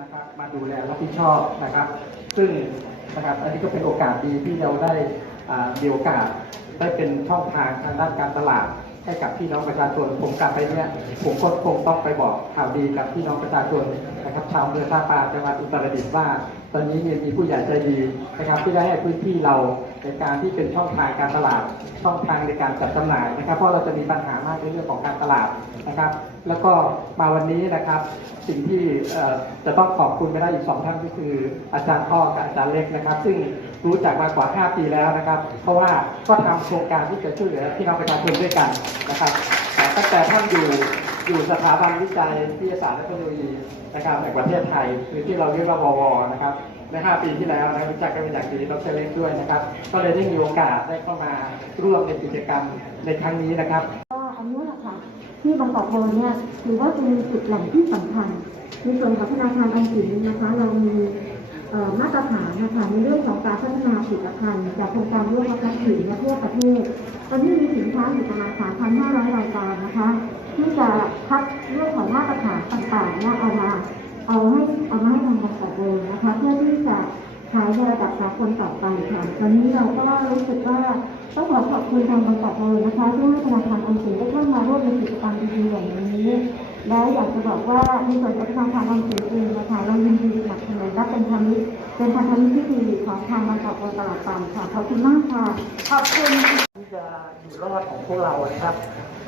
นะครับมาดูแลรับผิดชอบนะครับ ซึ่งนะครับอันนี้ก็เป็นโอกาสดีที่เราได้มีโอกาสได้เป็นช่องทางทางด้านการตลาดให้กับพี่น้องประชาชนผมกลับไปเนี่ยผมก็คงต้องไปบอกข่าวดีกับพี่น้องประชาชนนะครับชาวเมืองท่าปลาจังหวัดอุตรดิตถ์ว่า ตอนนี้เนี่ยมีผู้ใหญ่ใจดีนะครับที่ได้ให้พื้นที่เรา ในการที่เป็นช่องทางการตลาด ช่องทางในการจัดจำหน่ายนะครับ เพราะเราจะมีปัญหามากในเรื่องของการตลาดนะครับ แล้วก็มาวันนี้นะครับ สิ่งที่จะต้องขอบคุณไม่ได้อีกสองท่านก็คือ อาจารย์อ้อกับอาจารย์เล็กนะครับ ซึ่งรู้จักมากว่า 5 ปีแล้วนะครับ เพราะว่าก็ทำโครงการที่จะช่วยเหลือพี่น้องประชาชนด้วยกันนะครับแต่ตั้งแต่ท่านอยู่อยู่สถาบันวิจัยวิทยาศาสตร์และเทคโนโลยีนะครับแห่งประเทศไทยหรือที่เราเรียกว่าววนะครับ ใน5ปีที่แล้วนะครับรู้จักกันเป็นอย่างดีดรเล็กด้วยนะครับ ก็เลยได้มีโอกาสได้เข้ามาร่วมในกิจกรรมในครั้งนี้นะครับ ก็อันนี้แหละค่ะที่บางกอกโพเนี่ยถือว่าเป็นจุดแหล่งที่สำคัญในส่วนของธนาคารออมสินนะคะ เรามีมาตรฐานนะคะในเรื่องของการพัฒนาผลิตภัณฑ์จากโครงการร่วมกับสินและทั่วประเทศตอนนี้มีสินค้าอยู่ประมาณ 3,500 รายการนะคะ ที่จะคัดเรื่องของมาตรฐานต่างๆเนี่ยเอามา เอาให้เอามาให้ทางบางกอกโพนะคะเพื่อที่จะขายในระดับสากลต่อไปค่ะตอนนี้เราก็รู้สึกว่าต้องขอขอบคุณทางบริษัทเลยนะคะที่ให้ธนาคารออมสินได้เข้ามาร่วมในกิจกรรมดีๆอย่างนี้และอยากจะบอกว่าในส่วนของธนาคารออมสินเองนะคะเรายินดีสนับสนุนและเป็นพันธมิตรเป็นพันธมิตรที่ดีของทางบริษัทโดยตลอดไปค่ะขอบคุณมากค่ะขอบคุณที่จะอยู่รอดของพวกเรานะครับ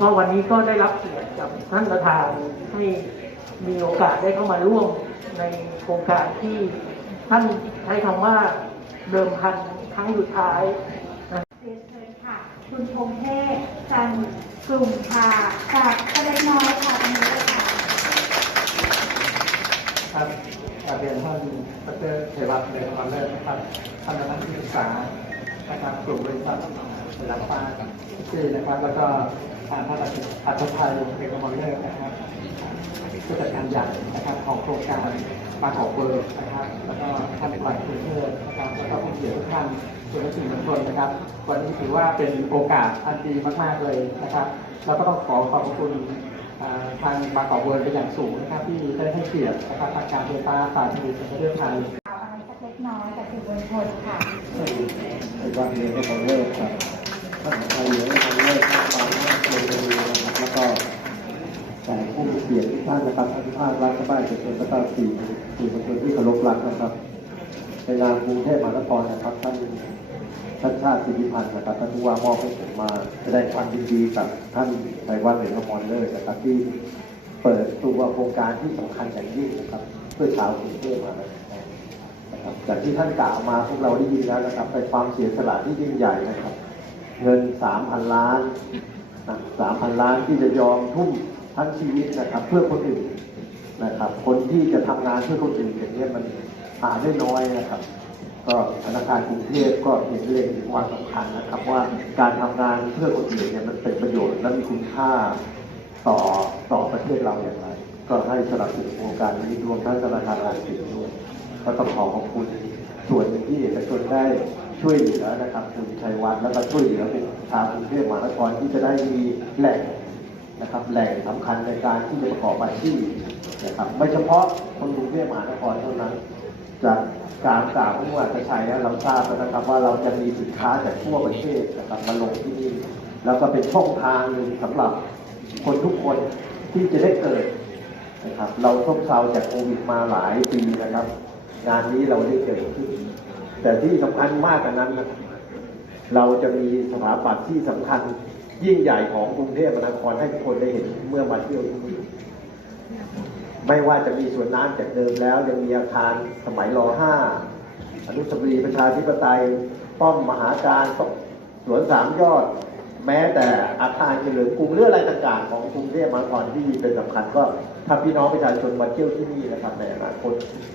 ก็วันนี้ก็ได้รับเกียรติจากท่านประธานให้ มีโอกาสได้เข้ามาร่วมในโครงการที่ท่านใช้คำว่าเดิมพันครั้งสุดท้ายเรียนเชิญค่ะ คุณพงเทพจันทร์กลุ่มค่ะจากทะเลน้อยค่ะตรงนี้เลยค่ะครับกราบเรียนท่านดรเทวัตเดชวันเลิศนะครับท่านนักศึกษานะครับกลุ่มบริษัทสยามฟ้าที่นะครับแล้วก็ ท่านท่านอัตชัยเอกมลเลิศนะครับผู้จัดการใหญ่นะครับของโครงการมาขอเบอร์นะครับ แล้วก็ท่านในความคุณเชิญนะครับแล้วก็ผู้เกียรติทุกท่านส่วนสิ่งมวลชนนะครับ วันนี้ถือว่าเป็นโอกาสอันดีมากๆเลยนะครับแล้วก็ต้องขอขอบคุณอ่าทางบางกอกเวิร์เป็นอย่างสูงนะครับ ที่ได้ให้เกียรตินะครับทางการไฟฟ้าฝ่ายผลิตแห่งประเทศไทยข่าวอะไรสักเล็กน้อยจากสื่อมวลชนค่ะในวันนี้ก็ต้องเลิกครับ ท่านไทยเหลืองก็ต้องเลิกท่านบางท่านควรจะมีนะครับแล้วก็แต่ผู้มีเกียรติทุกท่านนะครับท่านผู้ว่ารัฐบาลจะเป็นประธาสี่สี่ประชนที่เคารพรักนะครับในนามกรุงเทพมหานครนะครับท่านท่านชาติสิริพันธ์นะครับท่านผู้ว่ามอบให้ผมมาแสดงความยินดีกับท่านไทยวันเหลืองอมรเลิศนะครับที่เปิดตัวโครงการที่สำคัญอย่างยิ่งนะครับเพื่อชาวกรุงเทพมหานครนะครับจากที่ท่านกล่าวมาพวกเราได้ยินแล้วนะครับในความเสียสละที่ยิ่งใหญ่นะครับ เงินสามพันล้านสามพันล้านที่จะยอมทุ่มทั้งชีวิตนะครับ เพื่อคนอื่นนะครับ คนที่จะทำงานเพื่อคนอื่นอย่างนี้มันหาได้น้อยนะครับ ก็ธนาคารกรุงเทพก็เห็นเล็งถึงความสำคัญนะครับ ว่าการทำงานเพื่อคนอื่นเนี่ยมันเป็นประโยชน์และมีคุณค่าต่อต่อประเทศเราอย่างไร ก็ให้สนับสนุนโครงการนี้รวมทั้งธนาคารออมสินด้วยก็ต้องขอขอบคุณส่วนที่เอกชนได้ ช่วยเหลือนะครับคุณชัยวัฒน์แล้วก็ช่วยเหลือเป็นชาวกรุงเทพมหานครที่จะได้มีแหล่งนะครับแหล่งสำคัญในการที่จะประกอบอาชีพนะครับไม่เฉพาะคนกรุงเทพมหานครเท่านั้น จากการกล่าวของผู้ว่าราชชัยแล้วเราทราบนะครับว่าเราจะมีสินค้าจากทั่วประเทศนะครับมาลงที่นี่แล้วก็เป็นช่องทางหนึ่งสำหรับคนทุกคนที่จะได้เกิดนะครับเราซบเซาจากโควิดมาหลายปีนะครับ งานนี้เราได้เกิดขึ้น แต่ที่สำคัญมากกว่านั้นนะเราจะมีสถาปัตย์ที่สำคัญยิ่งใหญ่ของกรุงเทพมหานครให้ทุกคนได้เห็นเมื่อมาเที่ยวที่นี่ไม่ว่าจะมีสวนน้ำจากเดิมแล้ว ยังมีอาคารสมัยร .5 อนุสาวรีย์ประชาธิปไตย ป้อมมหาการสวนสามยอด แม้แต่อาคารเฉลิมกรุงหรืออะไรต่างๆ ของกรุงเทพมหานครที่เป็นสำคัญก็ถ้าพี่น้องประชาชนมาเที่ยวที่นี่นะครับในอนาคต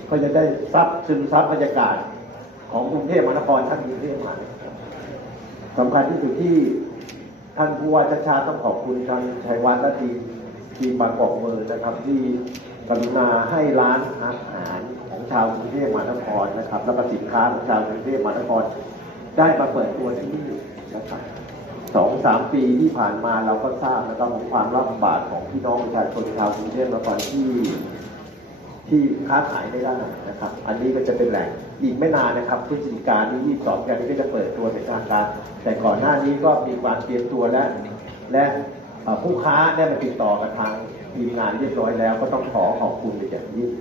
ก็จะได้ซับซึมซับบรรยากาศ ของกรุงเทพมหานครทั้งกรุงเทพมหานครสำคัญที่สุดที่ท่านผู้ว่าชาชาติต้องขอบคุณทางชัยวัฒน์และทีมทีมบางกอกเมืองนะครับ ที่กรุณาให้ร้านอาหารของชาวกรุงเทพมหานครนะครับ แล้วก็สินค้าของชาวกรุงเทพมหานคร ได้มาเปิดตัวที่นี่นะครับสองสามปีที่ผ่านมาเราก็ทราบนะครับของความลำบากของพี่น้องประชาชนชาวกรุงเทพมหานครที่ ที่ค้าขายได้ได้นะครับ อันนี้ก็จะเป็นแหล่งอีกไม่นานนะครับพฤศจิกายนนี้22กันนี้ก็จะเปิดตัวเป็นทางการ แต่ก่อนหน้านี้ก็มีความเตรียมตัวและ และผู้ค้าได้มาติดต่อกับทางทีมงานเรียบร้อยแล้ว ก็ต้องขอขอบคุณเป็นอย่างยิ่ง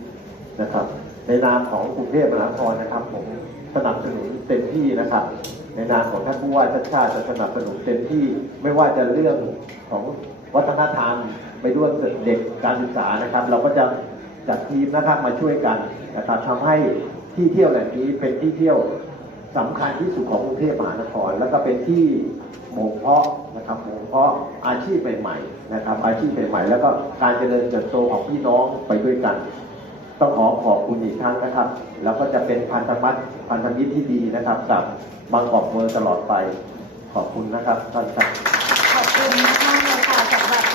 นะครับ ในนามของกรุงเทพมหานครนะครับ ผมสนับสนุนเต็มที่นะครับ ในนามของท่านผู้ว่าชาติชาติจะสนับสนุนเต็มที่ไม่ว่าจะเรื่องของวัฒนธรรมไปด้วยเด็กการศึกษานะครับ เราก็จะ จัดทีมนะครับมาช่วยกันนะครับทำให้ที่เที่ยวแหล่งนี้เป็นที่เที่ยวสำคัญที่สุดของกรุงเทพมหานคร แล้วก็เป็นที่บ่งเพาะนะครับบ่งเพาะอาชีพใหม่ๆนะครับอาชีพใหม่ๆแล้วก็การเจริญเติบโตของพี่น้องไปด้วยกัน ต้องขอขอบคุณอีกครั้งนะครับ แล้วก็จะเป็นพันธมัตรพันธมิตรที่ดีนะครับกับบางกอกเมืองตลอดไปขอบคุณนะครับท่านครับ ขอบคุณมากๆเลยค่ะสำหรับ